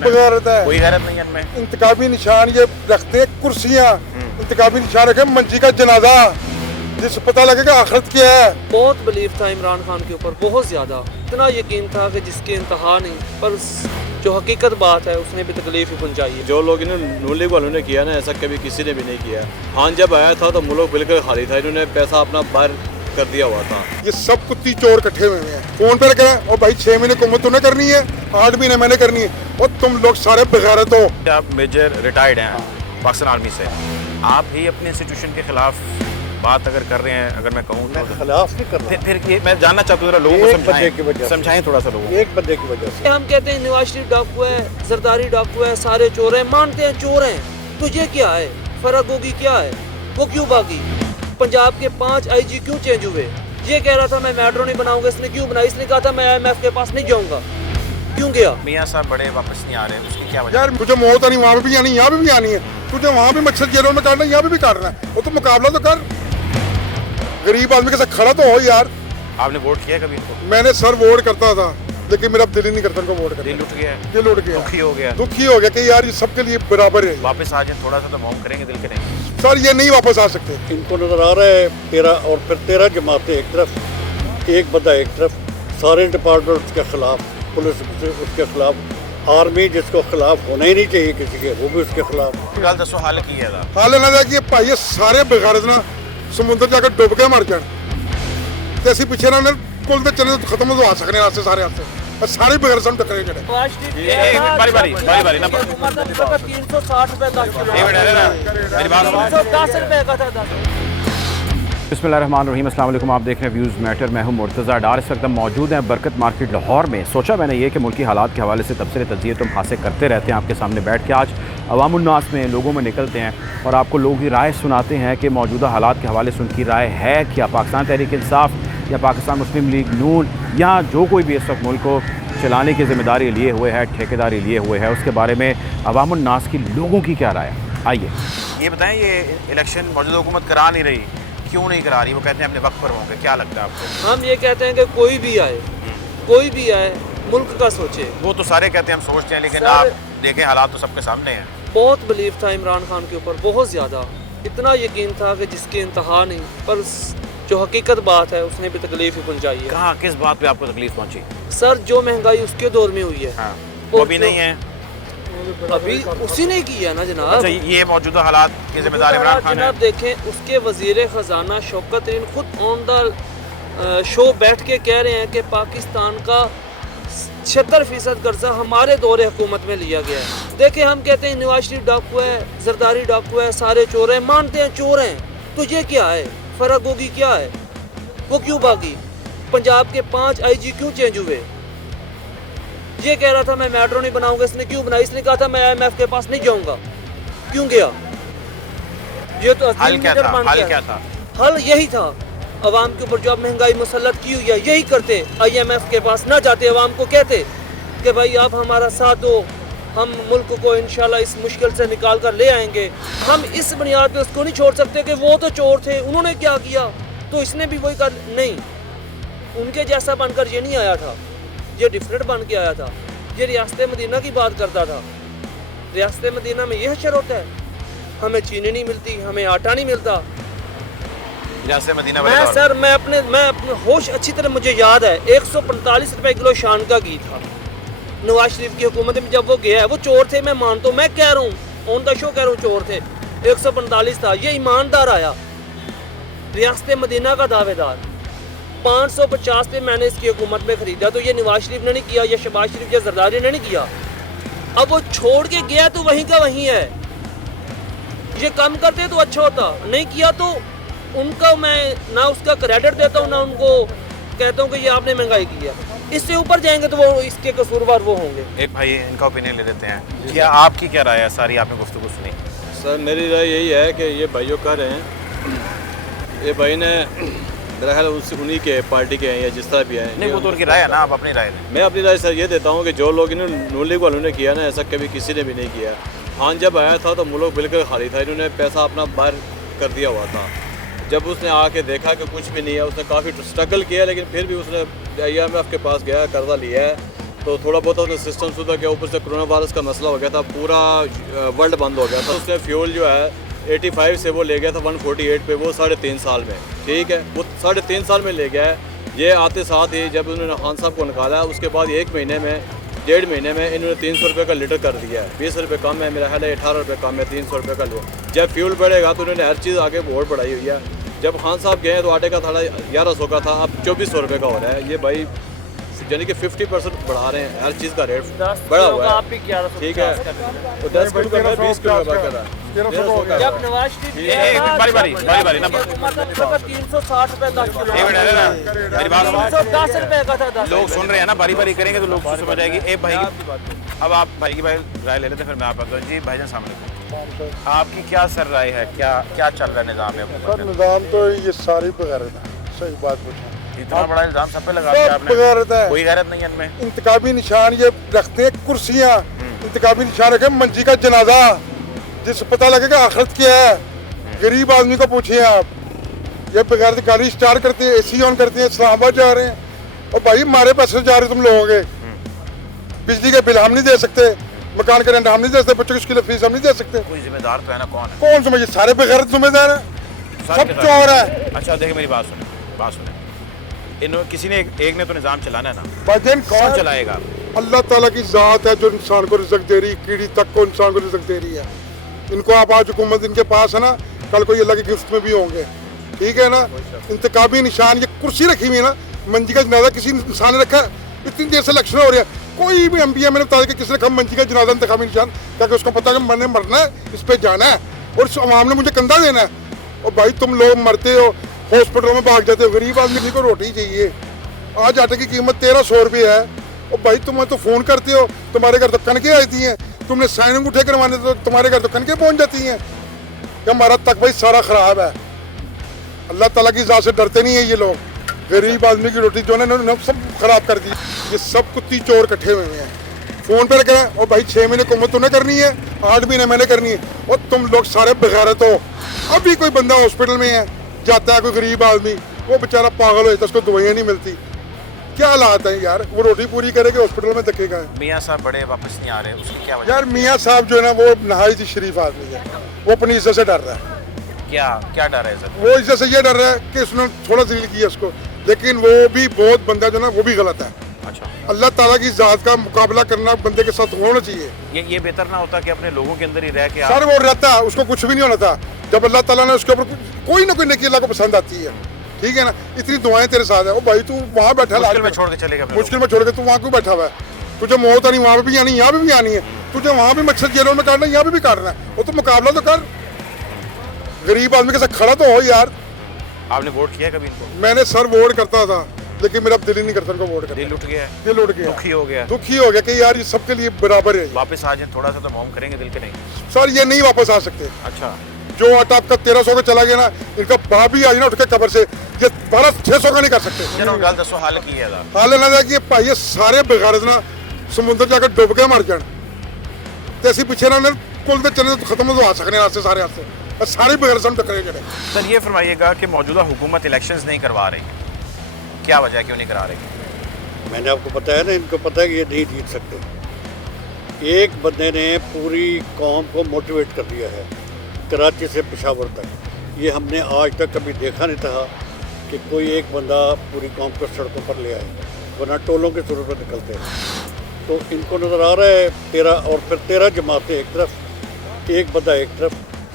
बगैरत है, कोई गैरत नहीं है इनमें। इंतकाबी निशान ये रखते हैं, कुर्सियाँ इंतकाबी निशान रखे, मंजी का जनाजा, जिस पता लगेगा आखिरत क्या है। बहुत बिलीव था इमरान खान के ऊपर, बहुत ज़्यादा, इतना यकीन था कि जिसके इंतहा नहीं, पर जो हकीकत बात है उसने भी तकलीफ ही पहुंचाई है। जो लोग इन्होंने नून लीग वालों ने किया ना, ऐसा कभी किसी ने भी नहीं किया। खान जब आया था तो मुल्क बिल्कुल खाली था, इन्होंने पैसा अपना बाहर कर दिया हुआ था। ये सब कुत्ती चोर इकट्ठे हुए हैं, फोन पे लगे और भाई 6 महीने हुकूमत तूने करनी है, 8 महीने मैंने करनी है, और तुम लोग सारे बगैरत हो। आप मेजर रिटायर्ड हैं पाकिस्तान आर्मी से, आप ही अपने इंस्टीट्यूशन के खिलाफ बात अगर कर रहे हैं, अगर मैं कहूँ तो खिलाफ नहीं कर रहा, फिर ये मैं जानना चाहता हूँ जरा लोगों को समझाएं थोड़ा सा लोगों को। एक बंदे की वजह से। हम कहते हैं नवाज शरीफ डाकू है, जरदारी डाकू है, सारे चोर हैं, मानते हैं चोर हैं, तुझे क्या है, फर्क होगी क्या है, वो क्यों भागी? पंजाब के 5 IG क्यों चेंज हुए? ये कह रहा था मैं मेट्रो नहीं बनाऊंगा, इसने क्यों बनाई? इसने कहा था मैं IMF के पास नहीं जाऊंगा, क्यों गया? मियाँ साहब बड़े वापस नहीं आ रहे, उसकी क्या वजह? यार तुझे मौत आनी वहाँ पे भी आनी, यहाँ पे भी आनी है, तुझे वहाँ भी मच्छर जेलों में काटना है, यहाँ पे भी काटना है, वो तो मुकाबला तो कर, गरीब आदमी के साथ खड़ा तो हो यार। आपने वोट किया कभी इनको? मैंने सर वोट करता था, लेकिन मेरा दिल ही नहीं करता उनको वोट दिल करने। उठ गया है, दिल उठ गया, दुखी हो गया, दुखी हो गया कि यार ये सबके लिए बराबर है। वापस आ जाए, थोड़ा सा तो मौम करेंगे दिल के नहीं। सर ये नहीं वापस आ सकते। इनको नजर आ रहा है 13 और फिर 13 जमातें एक तरफ, एक बंदा एक तरफ, सारे डिपार्टमेंट उसके खिलाफ, पुलिस उसके खिलाफ, आर्मी जिसको खिलाफ होना ही नहीं चाहिए किसी के, वो भी उसके खिलाफ। गल दसो हाल की है हाल ना कि भाई ये सारे बेगारत ना समुद्र जाकर डुब के मर जाए, तो ऐसी पीछे ना पुल तो चले तो खत्म तो आ सकने रास्ते सारे रास्ते, और सारे बेगारत हम टकरे चढ़े। बारी ना 360 रुपए 10 किलो, मेरी बात सुनो। 310 रुपए का था 10। बिस्मिल्लाहिर्रहमानिर्रहीम, अस्सलाम वालेकुम। आप देख रहे हैं व्यूज़ मैटर। मैं हूं मुर्तज़ा डार। इस वक्त हम मौजूद हैं बरकत मार्केट लाहौर में। सोचा मैंने ये कि मुल्की हालात के हवाले से तबसरे तज़किए तुम हासिल करते रहते हैं आपके सामने बैठ के। आज अवामुन्नास में लोगों में निकलते हैं और आपको लोगों की राय सुनाते हैं कि मौजूदा हालात के हवाले से उनकी राय है क्या। पाकिस्तान तहरीक इंसाफ या पाकिस्तान मुस्लिम लीग नून या जो कोई भी इस वक्त मुल्क को चलाने की ज़िम्मेदारी लिए हुए है, ठेकेदारी लिए हुए है, उसके बारे में अवामुन्नास की लोगों की क्या राय है। आइए ये बताएं, ये इलेक्शन मौजूदा हुकूमत करा नहीं रही, क्यों नहीं करा रही? वो कहते हैं अपने वक्त पर होंगे, क्या लगता है आपको? हम ये कहते हैं कि कोई भी आए, कोई भी आए, मुल्क का सोचे। वो तो सारे कहते हैं हम सोचते हैं, लेकिन सारे- आप देखें हालात तो सबके सामने हैं। बहुत बिलीव था इमरान खान के ऊपर, बहुत ज़्यादा, इतना यकीन था कि जिसके इंतहा नहीं, पर जो हकीकत बात है उसने भी तकलीफ ही पहुंचाई है। कहाँ किस बात पे आपको तकलीफ पहुंची? सर जो महंगाई उसके दौर में हुई है, हाँ, वो और अभी जो- नहीं है। अभी उसी ने की है ना जनाब। अच्छा, ये मौजूदा हालात की जिम्मेदार इमरान खान है। जनाब देखें, उसके वजीर ख़जाना शौकत तरीन खुद ऑन द शो बैठ के कह रहे हैं कि पाकिस्तान का 76% कर्जा हमारे दौरे हुकूमत में लिया गया है। देखें, हम कहते हैं नवाज शरीफ डाकू है, जरदारी डाकू है, सारे चोर हैं, मानते हैं चोर हैं, तुझे क्या है, फर्क होगी क्या है, वो क्यों भागी? पंजाब के 5 IG क्यों चेंज हुए? ये कह रहा था मैं मेट्रो नहीं बनाऊंगा, इसने क्यों बनाई? इसने कहा था मैं IMF के पास नहीं जाऊंगा, क्यों गया? ये तो हल क्या था? हल क्या था? हल यही था, अवाम के ऊपर जो अब महंगाई मुसल्लत की हुई है, यही करते, IMF के पास ना जाते, अवाम को कहते कि भाई आप हमारा साथ दो, हम मुल्क को इंशाल्लाह इस मुश्किल से निकाल कर ले आएंगे। हम इस बुनियाद पे उसको नहीं छोड़ सकते कि वो तो चोर थे, उन्होंने क्या किया तो इसने भी वही कर, नहीं, उनके जैसा बनकर ये नहीं आया था, ये डिफरेंट बन के आया था। ये रियासत मदीना की बात करता था, रियासत मदीना में ये हशर होता है, हमें चीनी नहीं मिलती, हमें आटा नहीं मिलता। जैसे मदीना मैं अपने होश अच्छी तरह मुझे याद है, 145 रुपए किलो शान का घी था नवाज शरीफ की हुकूमत में जब वो गया है। वो चोर थे, मैं मानता हूँ, मैं कह रहा हूँ ऑन द शो कह रहा हूँ चोर थे। 145 था, ये ईमानदार आया, रियासत मदीना का दावेदार। 550 पे मैंने इसकी हुकूमत में खरीदा, तो ये नवाज शरीफ ने नहीं किया, या शहबाज शरीफ या जरदारी ने नहीं किया। अब वो छोड़ के गया तो वहीं का वहीं है। ये कम करते तो अच्छा होता, नहीं किया तो उनका मैं ना उसका क्रेडिट देता हूँ, ना उनको कहता हूँ कि ये आपने महंगाई की है। इससे ऊपर जाएंगे तो वो इसके कसूरवार वो होंगे। एक भाई इनका ओपिनियन ले लेते हैं, क्या आपकी क्या राय है? सारी आपने गुफ्तगू सुनी। सर मेरी राय यही है कि ये भाइयों कह रहे हैं, ये भाई ने मेरा ख्याल उन्हीं के पार्टी के हैं या जिस तरह भी हैं। नहीं, वो तो उनकी राय है ना, आप अपनी राय दें। मैं अपनी राय सर ये देता हूँ कि जो लोग इन्होंने नून लीग वालों ने किया ना, ऐसा कभी किसी ने भी नहीं किया। खान जब आया था तो मुल्क बिल्कुल खाली था, इन्होंने पैसा अपना बाहर कर दिया हुआ था। जब उसने आके देखा कि कुछ भी नहीं है, उसने काफ़ी स्ट्रगल किया, लेकिन फिर भी उसने IMF के पास गया, कर्जा लिया है, तो थोड़ा बहुत उसने सिस्टम सुधर गया, ऊपर से कोरोना वायरस का मसला हो गया था, पूरा वर्ल्ड बंद हो गया था। उसने फ्यूल जो है 85 से वो ले गया था 148 पे, वो 3.5 साल में, ठीक है, वो 3.5 साल में ले गया है। ये आते साथ ही जब उन्होंने खान साहब को निकाला है, उसके बाद 1 महीने में 1.5 महीने में इन्होंने 300 रुपये का लीटर कर दिया है। 20 रुपये कम है, मेरा ख्याल है 18 रुपये कम है, 300 रुपये का लो। जब फ्यूल बढ़ेगा तो उन्होंने हर चीज़ आगे बहुत बढ़ाई हुई है। जब खान साहब गए तो आटे का थाला 1100 का था, अब 2400 रुपये का हो रहा है। ये भाई यानी कि 50% बढ़ा रहे हैं, हर चीज़ का रेट बढ़ा हुआ है, ठीक है। तो 10 किलो का 20 किलो का कर रहा है। जब नवाज शरीफ बारी ना 360 रुपए 10 किलो, मेरी बात सुनो। 310 रुपए का था 10। लोग सुन रहे हैं ना, बारी बारी करेंगे तो लोग समझ आएगी। एक भाई अब आप भाई की भाई राय ले लेते हैं, फिर मैं आप बताऊँ। जी भाईजान सामने आपकी क्या सर राय है, क्या चल रहा है निज़ाम में? सर निज़ाम तो ये सारी बगैरत है, सही बात पूछें। इतना बड़ा इल्जाम सब पे लगा दिया आपने, बगैरत है, कोई गैरत नहीं है इनमें। इंतकाबी निशान ये रखते हैं, कुर्सियाँ इंतकाबी निशान रखे, मंजी का जनाजा जिससे पता लगेगा आखिरत क्या है। गरीब आदमी को पूछिए आप, ये बगैर गाड़ी स्टार्ट करते हैं, AC ऑन करते हैं, इस्लामाबाद जा रहे हैं। और भाई हमारे पैसे जा रहे तुम लोगों के, बिजली के बिल हम नहीं दे सकते, मकान का रेंट हम नहीं दे सकते, बच्चों की स्कूल फीस हम नहीं दे सकते। कोई जिम्मेदार तो है ना, कौन है? कौन समझे? सारे बगैर जिम्मेदार है, सब चोर है। अच्छा देखिए मेरी बात सुने, इन्होंने किसी ने एक ने तो निज़ाम चलाना है ना, भाईजान कौन चलाएगा? अल्लाह ताला की ज़ात है जो इंसान को रिज़्क दे रही है, कीड़ी तक को इंसान को रिज़्क दे रही है। इनको आप आज हुकूमत इनके पास है ना, कल को ये अल्लाह की गिफ्ट में भी होंगे, ठीक है ना। इंतकाबी निशान ये कुर्सी रखी हुई है ना, मंजी का जनाजा किसी इंसान ने रखा है। इतनी देर से इलेक्शन हो रही है, कोई भी MPA मैंने बता दिया कि किसी ने कहा मंजी का जनाजा इंतकाबी निशान, ताकि उसको पता है कि मैंने मरना है, इस पर जाना है और इस अवाम ने मुझे कंधा देना है। और भाई तुम लोग मरते हो, हॉस्पिटलों में भाग जाते हो, गरीब आदमी को रोटी चाहिए। आज आटे की कीमत 1300 रुपये है। और भाई तुम तो फ़ोन करते हो, तुम्हारे घर तो कनकें आती हैं, तुमने साइन अंगूठे करवाने तो तुम्हारे घर तो कनकें पहुंच जाती हैं। कि हमारा तक भाई सारा ख़राब है। अल्लाह ताला की ज़ात से डरते नहीं है ये लोग। गरीब आदमी की रोटी जो है इन्होंने सब ख़राब कर दी। ये सब कुत्ती चोर इकट्ठे हुए हैं, फ़ोन पे रखे हैं। और भाई 6 महीने हुकूमत तूने करनी है, 8 महीने मैंने करनी है, और तुम लोग सारे बगैरत हो। अभी कोई बंदा हॉस्पिटल में है, जाता है कोई गरीब आदमी, वो बेचारा पागल हो जाता है, उसको दवाइयाँ नहीं मिलती। क्या हालात है यार, वो रोटी पूरी करेगा हॉस्पिटल में धक्केगा। मियाँ साहब बड़े वापस नहीं आ रहे, उसकी क्या वजह? यार मियाँ साहब जो है ना वो नहायत ही शरीफ आदमी है, वो अपनी इज्जत से डर रहा है। क्या डर है सर? वो इज्जत से ये डर रहा है कि उसने थोड़ा जलील किया उसको, लेकिन वो भी बहुत बंदा जो ना वो भी गलत है। अच्छा, अल्लाह ताला की ज़ात का मुकाबला करना बंदे के साथ होना चाहिए। ये बेहतर ना होता कि अपने लोगों के अंदर ही रह के आप... सर वो रहता है, उसको कुछ भी नहीं होना था। जब अल्लाह ताला ने उसके ऊपर कोई ना कोई नेकी अल्लाह को पसंद आती है, ठीक है ना। इतनी दुआएं तेरे साथ है। ओ भाई तू वहाँ बैठा, मुश्किल में छोड़ के चलेगा, मुश्किल में छोड़ के तू वहाँ क्यों बैठा हुआ है? तुझे मौत आनी वहाँ पे भी आनी, यहाँ पे भी आनी है। तुझे वहाँ भी मच्छर जेलों में काटना, यहाँ पे भी काटना है। वो तो मुकाबला तो कर, गरीब आदमी के साथ खड़ा तो हो यार। आपने वोट किया कभी इनको? मैंने सर वोट करता था, लेकिन मेरा दिल ही नहीं करता उनको वोट करने। दिल उठ गया, दिल उठ गया, दुखी हो गया, दुखी हो गया कि यार ये सबके लिए बराबर है। वापस आ जाए, थोड़ा सा तो मौम करेंगे दिल के? नहीं सर ये नहीं वापस आ सकते। अच्छा, जो आटा आपका 1300 का चला गया ना, इनका बाप भी आज ना उठ के कब्र से, ये 1200-600 का नहीं कर सकते। चलो गल दसो हाल की है? हाल ना कि भाई ये सारे बेगारत ना समुद्र जाकर डुब के मर जान, तो ऐसी पीछे ना कुल तो चले तो खत्म तो आ सकने रास्ते सारे रास्ते, और सारे बेगारत हम टकरे जड़े। सर ये फरमाइएगा कि मौजूदा हुकूमत इलेक्शंस नहीं करवा रही, क्या वजह है, क्यों नहीं करा रही? मैंने आपको बताया ना, इनको पता है कि ये नहीं जीत सकते। एक बंदे ने पूरी कौम को मोटिवेट कर दिया है, कराची से पेशावर तक। ये हमने आज तक कभी देखा नहीं था कि कोई एक बंदा पूरी कौम को सड़कों पर ले आए, वरना टोलों के तौर पर निकलते हैं। तो इनको नज़र आ रहा है 13 और फिर 13 जमातें एक तरफ, एक बंदा एक तरफ,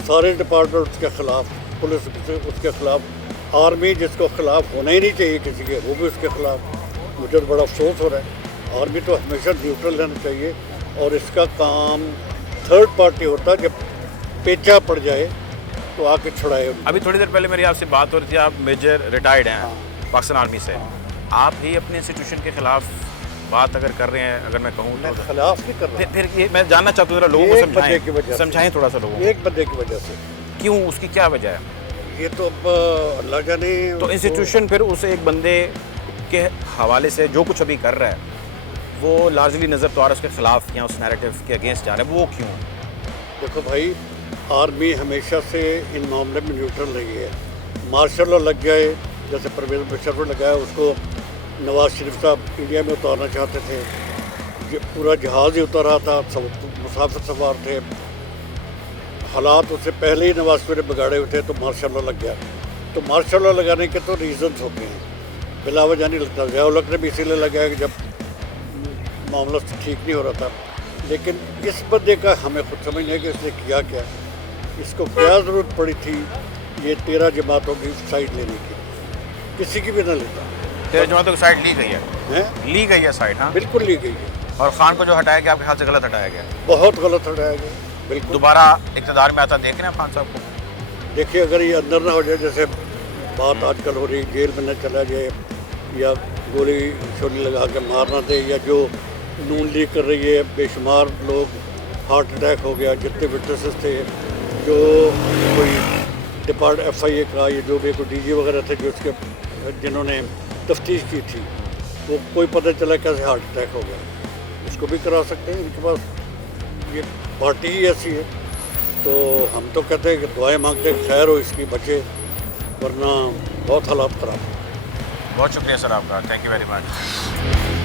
सारे डिपार्टमेंट उसके ख़िलाफ़, पुलिस उसके ख़िलाफ़, आर्मी जिसको ख़िलाफ़ होना ही नहीं चाहिए किसी के, वो भी उसके ख़िलाफ़। मुझे बड़ा अफसोस हो रहा है। आर्मी तो हमेशा न्यूट्रल रहना चाहिए, और इसका काम थर्ड पार्टी होता है, जब पेचा पड़ जाए तो आके छुड़ाए। अभी थोड़ी देर पहले मेरी आपसे बात हो रही थी, आप मेजर रिटायर्ड हैं पाकिस्तान आर्मी से, आप ही अपने इंस्टीट्यूशन के खिलाफ बात अगर कर रहे हैं, अगर मैं कहूँ तो खिलाफ नहीं कर रहा। फिर ये मैं जानना चाहता हूँ, लोगों को समझाएं थोड़ा सा लोगों को। एक बंदे की वजह से क्यों, उसकी क्या वजह है? ये तो अब अल्लाह जाने। तो इंस्टीट्यूशन फिर उस एक बंदे के हवाले से जो कुछ अभी कर रहा है वो लार्जली नज़र तो आ रहा है उसके खिलाफ या उस नैरेटिव के अगेंस्ट जा रहा है, वो क्यों? देखो भाई, आर्मी हमेशा से इन मामले में न्यूट्रल रही है। मार्शल लॉ लग जाए, जैसे परवेज़ मुशर्रफ लगाया, उसको नवाज शरीफ साहब इंडिया में उतारना चाहते थे, पूरा जहाज़ ही उतर रहा था, सब मुसाफिर सवार थे। हालात उससे पहले ही नवाज शरीफ ने बिगाड़े हुए थे, तो मार्शल लॉ लग गया। तो मार्शल लॉ लगाने के तो रीज़न्स होते हैं, बिलावजह नहीं लगता। ज़िया-उल-हक ने भी इसीलिए लगाया कि जब मामला ठीक नहीं हो रहा था। लेकिन इस बंदे का हमें खुद समझ नहीं है कि इसने किया क्या, इसको क्या ज़रूरत पड़ी थी ये 13 जमातों की साइड लेने की। किसी की भी ना लेता। 13 जमातों की साइड ली गई है, हैं? ली गई है साइड, हाँ। बिल्कुल ली गई है। और खान को जो हटाया गया आपके ख्याल से गलत हटाया गया? बहुत गलत हटाया गया, बिल्कुल। दोबारा इक़्तिदार में आता देख रहे हैं खान साहब को? देखिए, अगर ये अंदर ना हो जाए, जैसे बात आजकल हो रही, जेल में न चला जाए या गोली शोली लगा के मारना दे, या जो नून लीग कर रही है, बेशुमार लोग हार्ट अटैक हो गया, जितने विटनेसेस थे, जो कोई FIA का, ये जो भी कोई DG वगैरह थे जो उसके जिन्होंने तफ्तीश की थी, वो कोई पता चला कैसे हार्ट अटैक हो गया, उसको भी करा सकते हैं। इनके पास ये पार्टी ही ऐसी है। तो हम तो कहते हैं कि दुआएं मांगते हैं खैर हो इसकी, बचे, वरना बहुत हालात ख़राब। बहुत शुक्रिया सर आपका, थैंक यू वेरी मच।